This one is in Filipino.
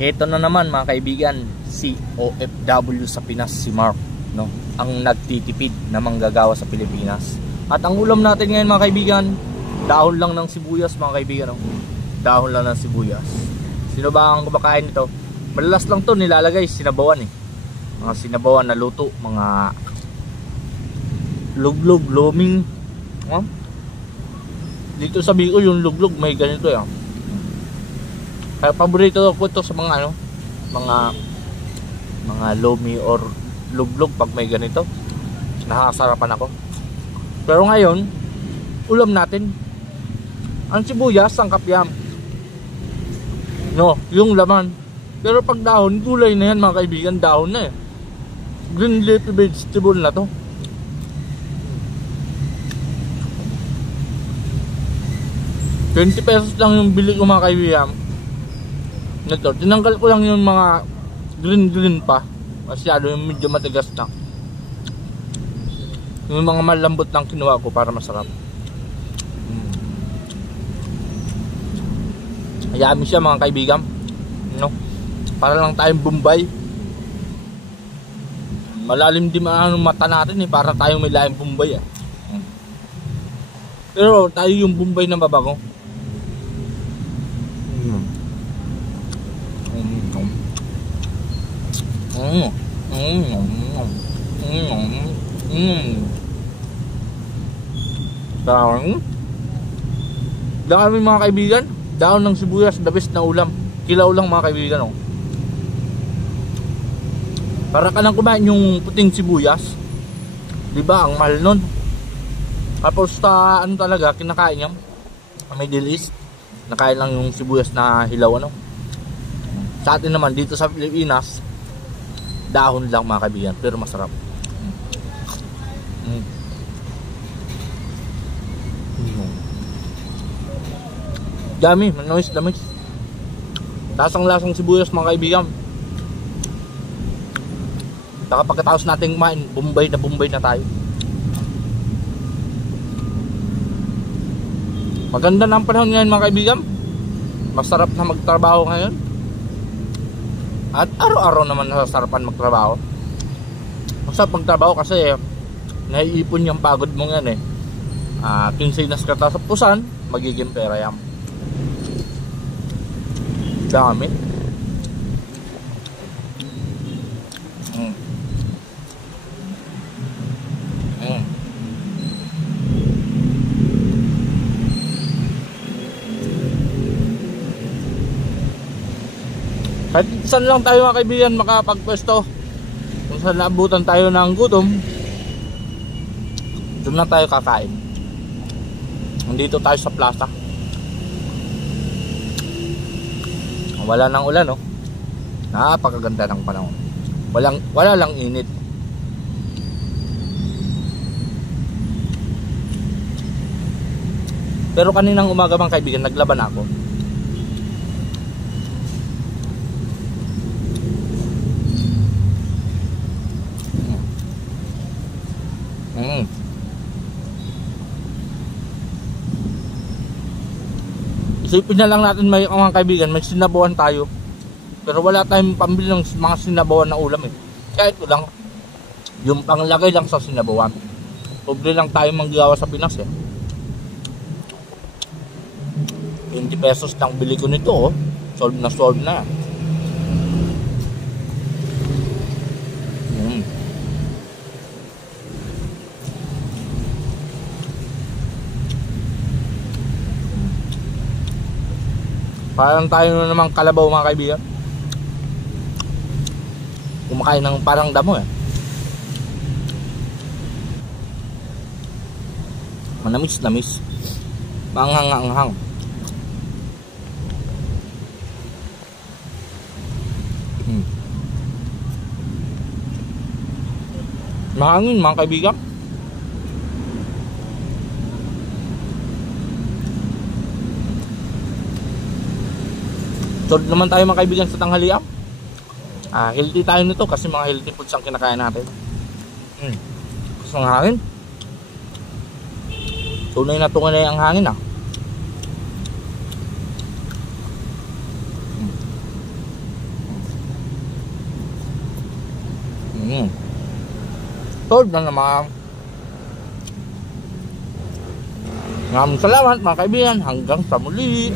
Ito na naman mga kaibigan, si OFW sa Pinas, si Mark, no? Ang nagtitipid na manggagawa sa Pilipinas. At ang ulam natin ngayon mga kaibigan, dahon lang ng sibuyas mga kaibigan, no? Dahon lang ng sibuyas. Sino ba ang kumakain nito? Malalas lang to, nilalagay sinabawan eh. Mga sinabawan na luto, mga luglog, loming. Dito sa Bicol yung luglog may ganito eh. Kaya paborito ko ito sa mga ano, mga lomi or luglog pag may ganito. Nakakasarapan ako. Pero ngayon, ulam natin ang sibuyas, ang kapyam. No, yung laman. Pero pag dahon, gulay na yan mga kaibigan, dahon na eh. Green leafy vegetable na to. ₱20 lang yung bili ko mga kaibigan. Ito, tinanggal ko lang yung mga green pa. Masyado yung medyo matigas na. Yung mga malambot lang kinuha ko para masarap. Yummy siya mga kaibigan, no? Para lang tayong Bombay. Malalim din ang mata natin eh, para tayong may laing Bombay eh. Pero tayo yung Bombay na babago. Dami mga kaibigan, dahon ng sibuyas, the best na ulam. Kilaw lang mga kaibigan, oh. Para ka lang kumain yung puting sibuyas, diba ang mahal nun. Tapos sa ano talaga kinakain niya Middle East, nakain lang yung sibuyas na hilaw, ano. Sa atin naman dito sa Pilipinas, dahon lang mga kaibigan, pero masarap. Dami, manamis, damis. Lasang-lasang sibuyas mga kaibigan. Saka pagkatapos natin kumain, Bombay na tayo. Maganda na ang panahon ngayon mga kaibigan. Masarap na magtrabaho ngayon. At araw-araw naman nasasarapan magtrabaho. Masarap magtrabaho kasi naiipon yung pagod mo yan eh. Kinsinas ka tapusan, magiging pera yan. Dami. Kahit saan lang tayo mga kaibigan makapagpwesto, kung saan naabutan tayo ng gutom, doon na tayo kakain. Nandito tayo sa plaza. Wala nang ulan, no? Napakaganda ng panahon. Wala lang init. Pero kaninang umaga mga kaibigan, naglaban ako. Isipin na lang natin mga kaibigan, may sinabawan tayo. Pero wala tayong pambili ng mga sinabawan na ulam eh. Kahit lang, yung panglagay lang sa sinabawan. Pobre lang tayo manggawa sa Pinas eh. ₱20 lang bili ko nito, oh. Solve na. Parang tayo na namang kalabaw mga kaibigan. Kumakain ng parang damo eh. Manamis. Manghang-anghang. Mahangin mga kaibigan. Solid naman tayo mga kaibigan sa tanghalian. Healthy tayo nito kasi mga healthy foods ang kinakain natin. Gusto ng hangin. Tunay na ang hangin ah. Tulad na naman. Maraming salamat mga kaibigan. Hanggang sa muli.